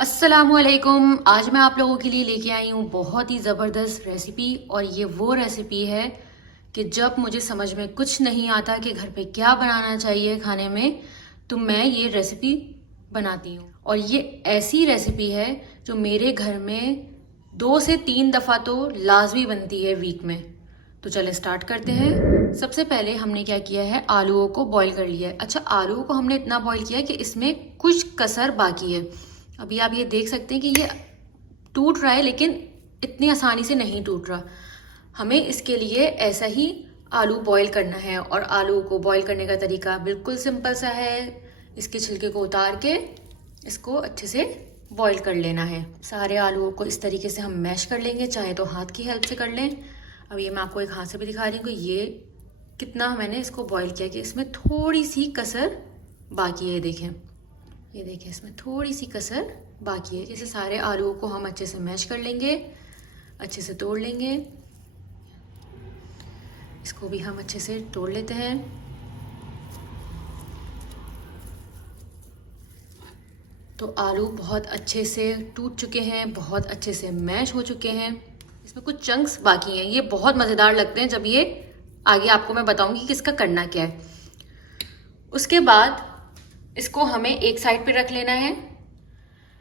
अस्सलामुअलैकुम। आज मैं आप लोगों के लिए लेके आई हूँ बहुत ही ज़बरदस्त रेसिपी। और ये वो रेसिपी है कि जब मुझे समझ में कुछ नहीं आता कि घर पे क्या बनाना चाहिए खाने में, तो मैं ये रेसिपी बनाती हूँ। और ये ऐसी रेसिपी है जो मेरे घर में 2 से 3 दफ़ा तो लाजमी बनती है वीक में। तो चले स्टार्ट करते हैं। सबसे पहले हमने क्या किया है, आलूओं को बॉईल कर लिया है। अच्छा, आलूओं को हमने इतना बॉईल किया है कि इसमें कुछ कसर बाकी है। अभी आप ये देख सकते हैं कि ये टूट रहा है, लेकिन इतनी आसानी से नहीं टूट रहा। हमें इसके लिए ऐसा ही आलू बॉईल करना है। और आलू को बॉईल करने का तरीका बिल्कुल सिंपल सा है। इसके छिलके को उतार के इसको अच्छे से बॉईल कर लेना है। सारे आलूओं को इस तरीके से हम मैश कर लेंगे, चाहे तो हाथ की हेल्प से कर लें। अब ये मैं आपको एक हाथ से भी दिखा रही हूँ कि ये कितना मैंने इसको बॉईल किया कि इसमें थोड़ी सी कसर बाकी है। देखें, ये देखें, इसमें थोड़ी सी कसर बाकी है। जैसे सारे आलूओं को हम अच्छे से मैश कर लेंगे, अच्छे से तोड़ लेंगे। इसको भी हम अच्छे से तोड़ लेते हैं। तो आलू बहुत अच्छे से टूट चुके हैं, बहुत अच्छे से मैश हो चुके हैं। इसमें कुछ चंक्स बाकी हैं। ये बहुत मज़ेदार लगते हैं जब ये आगे आपको मैं बताऊंगी कि इसका करना क्या है। उसके बाद इसको हमें एक साइड पे रख लेना है।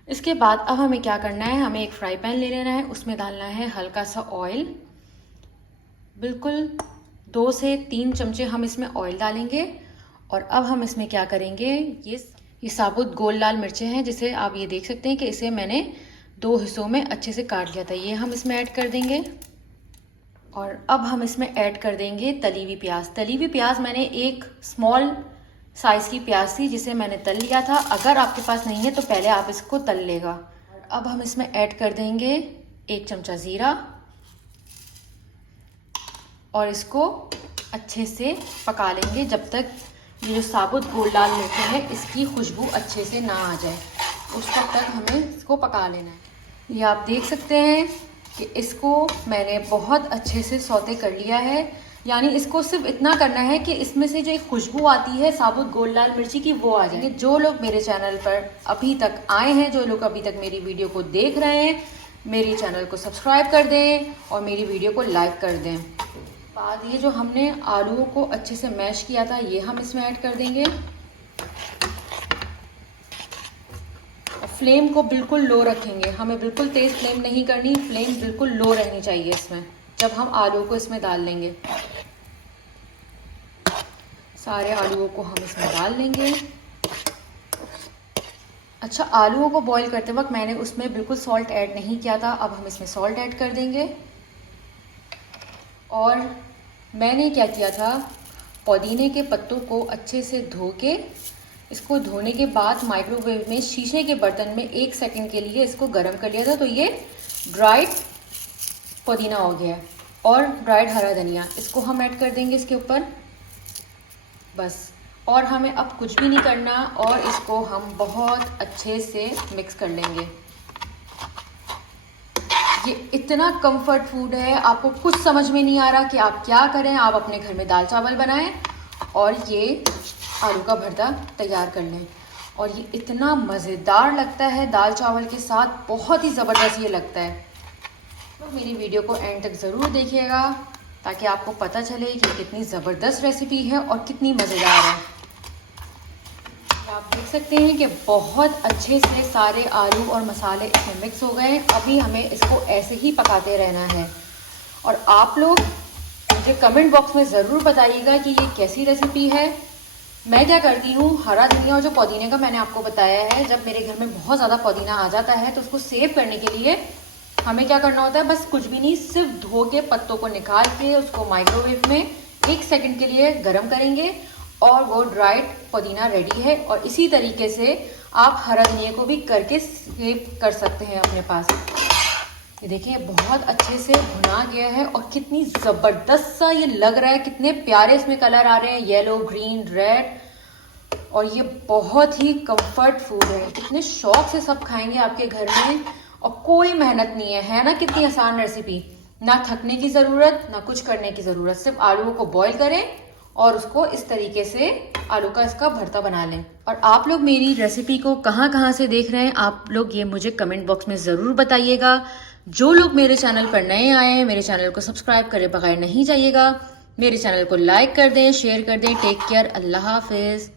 इसके बाद अब हमें क्या करना है, हमें एक फ्राई पैन ले लेना है। उसमें डालना है हल्का सा ऑयल, बिल्कुल 2 से 3 चमचे हम इसमें ऑयल डालेंगे। और अब हम इसमें क्या करेंगे, ये साबुत गोल लाल मिर्चें हैं, जिसे आप ये देख सकते हैं कि इसे मैंने 2 हिस्सों में अच्छे से काट लिया था। ये हम इसमें ऐड कर देंगे। और अब हम इसमें ऐड कर देंगे तली हुई प्याज। तली हुई प्याज मैंने एक स्मॉल साइज़ की प्याज थी, जिसे मैंने तल लिया था। अगर आपके पास नहीं है तो पहले आप इसको तल लेगा। अब हम इसमें ऐड कर देंगे 1 चमचा ज़ीरा और इसको अच्छे से पका लेंगे जब तक ये जो साबुत गोल लाल मिर्चें हैं इसकी खुशबू अच्छे से ना आ जाए। उस वक्त तक हमें इसको पका लेना है। ये आप देख सकते हैं कि इसको मैंने बहुत अच्छे से सौते कर लिया है। यानी इसको सिर्फ इतना करना है कि इसमें से जो एक खुशबू आती है साबुत गोल लाल मिर्ची की, वो आ जाएगी। जो लोग मेरे चैनल पर अभी तक आए हैं, जो लोग अभी तक मेरी वीडियो को देख रहे हैं, मेरे चैनल को सब्सक्राइब कर दें और मेरी वीडियो को लाइक कर दें। बाद ये जो हमने आलूओं को अच्छे से मैश किया था, ये हम इसमें ऐड कर देंगे। फ्लेम को बिल्कुल लो रखेंगे, हमें बिल्कुल तेज़ फ्लेम नहीं करनी, फ्लेम बिल्कुल लो रहनी चाहिए इसमें जब हम आलूओं को इसमें डाल लेंगे। सारे आलूओं को हम इसमें डाल लेंगे। अच्छा, आलूओं को बॉईल करते वक्त मैंने उसमें बिल्कुल सॉल्ट ऐड नहीं किया था। अब हम इसमें सॉल्ट ऐड कर देंगे। और मैंने क्या किया था, पुदीने के पत्तों को अच्छे से धो के, इसको धोने के बाद माइक्रोवेव में शीशे के बर्तन में 1 सेकंड के लिए इसको गर्म कर लिया था। तो ये ड्राइड पुदीना हो गया। और ड्राइड हरा धनिया, इसको हम ऐड कर देंगे इसके ऊपर, बस। और हमें अब कुछ भी नहीं करना और इसको हम बहुत अच्छे से मिक्स कर लेंगे। ये इतना कंफर्ट फूड है, आपको कुछ समझ में नहीं आ रहा कि आप क्या करें। आप अपने घर में दाल चावल बनाएं और ये आलू का भरता तैयार कर लें। और ये इतना मज़ेदार लगता है दाल चावल के साथ, बहुत ही ज़बरदस्त ये लगता है। तो मेरी वीडियो को एंड तक ज़रूर देखिएगा ताकि आपको पता चले कि कितनी ज़बरदस्त रेसिपी है और कितनी मज़ेदार है। आप देख सकते हैं कि बहुत अच्छे से सारे आलू और मसाले इसमें मिक्स हो गए। अभी हमें इसको ऐसे ही पकाते रहना है। और आप लोग मुझे कमेंट बॉक्स में ज़रूर बताइएगा कि ये कैसी रेसिपी है। मैं क्या करती हूँ, हरा धनिया और जो पुदीने का मैंने आपको बताया है, जब मेरे घर में बहुत ज़्यादा पुदीना आ जाता है तो उसको सेव करने के लिए हमें क्या करना होता है, बस कुछ भी नहीं, सिर्फ धो के पत्तों को निकाल के उसको माइक्रोवेव में 1 सेकंड के लिए गर्म करेंगे और वो ड्राइड पुदीना रेडी है। और इसी तरीके से आप हरा धनिया को भी करके सेव कर सकते हैं अपने पास। ये देखिए, बहुत अच्छे से भुना गया है और कितनी ज़बरदस्त सा ये लग रहा है। कितने प्यारे इसमें कलर आ रहे हैं, येलो, ग्रीन, रेड। और ये बहुत ही कंफर्ट फूड है, कितने शौक से सब खाएंगे आपके घर में। और कोई मेहनत नहीं है ना, कितनी आसान रेसिपी। ना थकने की ज़रूरत, ना कुछ करने की ज़रूरत, सिर्फ आलूओं को बॉईल करें और उसको इस तरीके से आलू का इसका भरता बना लें। और आप लोग मेरी रेसिपी को कहाँ कहाँ से देख रहे हैं, आप लोग ये मुझे कमेंट बॉक्स में ज़रूर बताइएगा। जो लोग मेरे चैनल पर नए आए हैं, मेरे चैनल को सब्सक्राइब करे बगैर नहीं जाइएगा। मेरे चैनल को लाइक कर दें, शेयर कर दें। टेक केयर, अल्लाह हाफिज़।